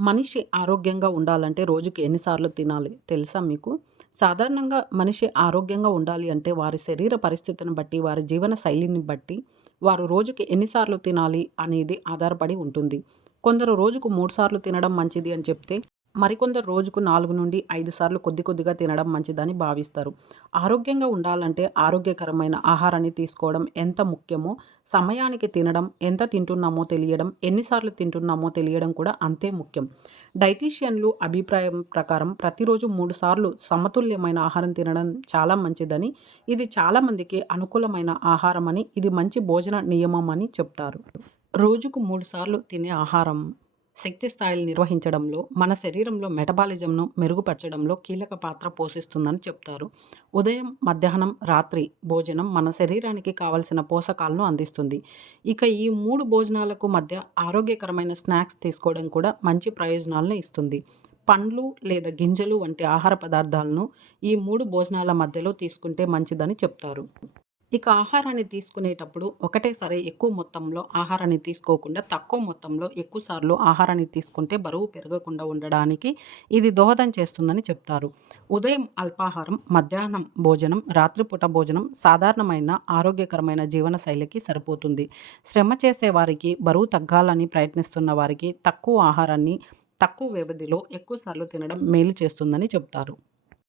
మనిషి ఆరోగ్యంగా ఉండాలంటే రోజుకి ఎన్నిసార్లు తినాలి తెలుసా మీకు? సాధారణంగా మనిషి ఆరోగ్యంగా ఉండాలి అంటే వారి శరీర పరిస్థితిని బట్టి, వారి జీవన శైలిని బట్టి, వారు రోజుకి ఎన్నిసార్లు తినాలి అనేది ఆధారపడి ఉంటుంది. కొందరు రోజుకు 3 సార్లు తినడం మంచిది అని చెప్తే, మరికొందరు రోజుకు 4-5 సార్లు కొద్ది కొద్దిగా తినడం మంచిదని భావిస్తారు. ఆరోగ్యంగా ఉండాలంటే ఆరోగ్యకరమైన ఆహారాన్ని తీసుకోవడం ఎంత ముఖ్యమో, సమయానికి తినడం, ఎంత తింటున్నామో తెలియడం, ఎన్నిసార్లు తింటున్నామో తెలియడం కూడా అంతే ముఖ్యం. డైటీషియన్లు అభిప్రాయం ప్రకారం ప్రతిరోజు 3 సార్లు సమతుల్యమైన ఆహారం తినడం చాలా మంచిదని, ఇది చాలామందికి అనుకూలమైన ఆహారమని, ఇది మంచి భోజన నియమమని చెప్తారు. రోజుకు 3 సార్లు తినే ఆహారం శక్తి స్థాయిలు నిర్వహించడంలో, మన శరీరంలో మెటబాలిజంను మెరుగుపరచడంలో కీలక పాత్ర పోషిస్తుందని చెప్తారు. ఉదయం, మధ్యాహ్నం, రాత్రి భోజనం మన శరీరానికి కావలసిన పోషకాలను అందిస్తుంది. ఇక ఈ 3 భోజనాలకు మధ్య ఆరోగ్యకరమైన స్నాక్స్ తీసుకోవడం కూడా మంచి ప్రయోజనాలను ఇస్తుంది. పండ్లు లేదా గింజలు వంటి ఆహార పదార్థాలను ఈ 3 భోజనాల మధ్యలో తీసుకుంటే మంచిదని చెప్తారు. ఇక ఆహారాన్ని తీసుకునేటప్పుడు ఒకటేసారి ఎక్కువ మొత్తంలో ఆహారాన్ని తీసుకోకుండా తక్కువ మొత్తంలో ఎక్కువ సార్లు ఆహారాన్ని తీసుకుంటే బరువు పెరగకుండా ఉండడానికి ఇది దోహదం చేస్తుందని చెప్తారు. ఉదయం అల్పాహారం, మధ్యాహ్నం భోజనం, రాత్రిపూట భోజనం సాధారణమైన ఆరోగ్యకరమైన జీవన శైలికి సరిపోతుంది. శ్రమ చేసే వారికి, బరువు తగ్గాలని ప్రయత్నిస్తున్న వారికి తక్కువ ఆహారాన్ని తక్కువ వ్యవధిలో ఎక్కువ సార్లు తినడం మేలు చేస్తుందని చెప్తారు.